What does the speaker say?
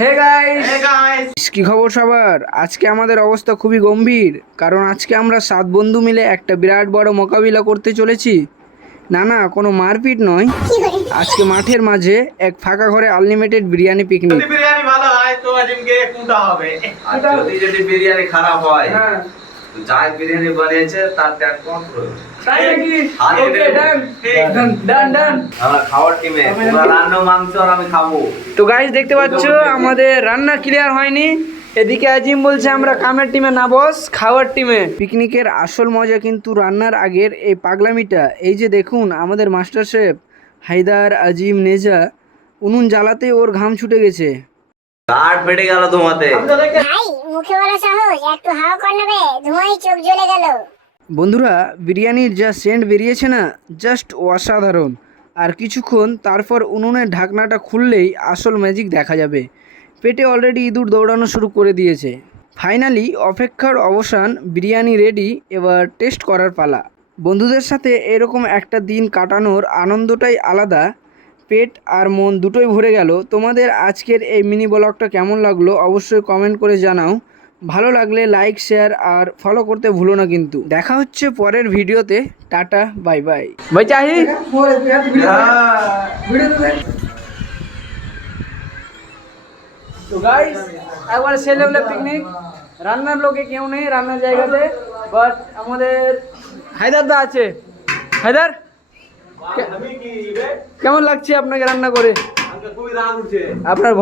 Hey guys কি খবর সবার? আজকে আমাদের অবস্থা খুবই গম্ভীর, কারণ আজকে আমরা 7 বন্ধু মিলে একটা বিরাট বড় মোকাবিলা করতে চলেছি। না কোনো মারপিট নয়, আজকে মাঠের মাঝে এক ফাঁকা ঘরে আনলিমিটেড বিরিয়ানি পিকনিক। বিরিয়ানি ভালো হয় তো আজিমকে কোনটা হবে? আর যদি বিরিয়ানি খারাপ হয় তো যাই বিরিয়ানি বানিয়েছে তার ট্যাগ কোন করবে? তাই নাকি? ওকে ডান আমার খাওয়ার টিমে তোমরা রান্না মাংস আর আমি খাবো। তো গাইস দেখতে পাচ্ছ আমাদের রান্না ক্লিয়ার হয়নি। এদিকে আজিম বলছে আমরা কামের টিমে না বস, খাওয়ার টিমে। পিকনিকের আসল মজা কিন্তু রান্নার আগের এই পাগলামিটা। এই যে দেখুন আমাদের মাস্টার শেফ হায়দার, আজিম, নেজা উনুন জ্বালাতে ওর ঘাম ছুটে গেছে। কাট ফেটে গেল তোমাতে। ভাই মুখে বলা সাহস, একটু হাওয়া কর নেবে, ধোঁয়ায় চোখ জ্বলে গেল। বন্ধুরা, বিরিয়ানির যা সেন্ট বেরিয়েছে না, জাস্ট অসাধারণ। আর কিছুক্ষণ তারপর উনুনের ঢাকনাটা খুললেই আসল ম্যাজিক দেখা যাবে। পেটে অলরেডি ইঁদুর দৌড়ানো শুরু করে দিয়েছে। ফাইনালি অপেক্ষার অবসান, বিরিয়ানি রেডি, এবার টেস্ট করার পালা। বন্ধুদের সাথে এরকম একটা দিন কাটানোর আনন্দটাই আলাদা। পেট আর মন দুটোই ভরে গেল। তোমাদের আজকের এই মিনি ব্লগটা কেমন লাগলো অবশ্যই কমেন্ট করে জানাও। ভালো লাগলে লাইক, শেয়ার আর ফলো করতে ভুলো না কিন্তু। দেখা হচ্ছে পরের ভিডিওতে। Tata, bye bye. ভাই চাহি তো গাইস একবার সে লেভেলের পিকনিক। রান্নার লোকে কেউ নেই রান্নার জায়গাতে, বাট আমাদের হায়দার দা আছে। হায়দার, কেমন লাগছে আপনাকে রান্না করে? খুবই রাগ উঠছে আপনার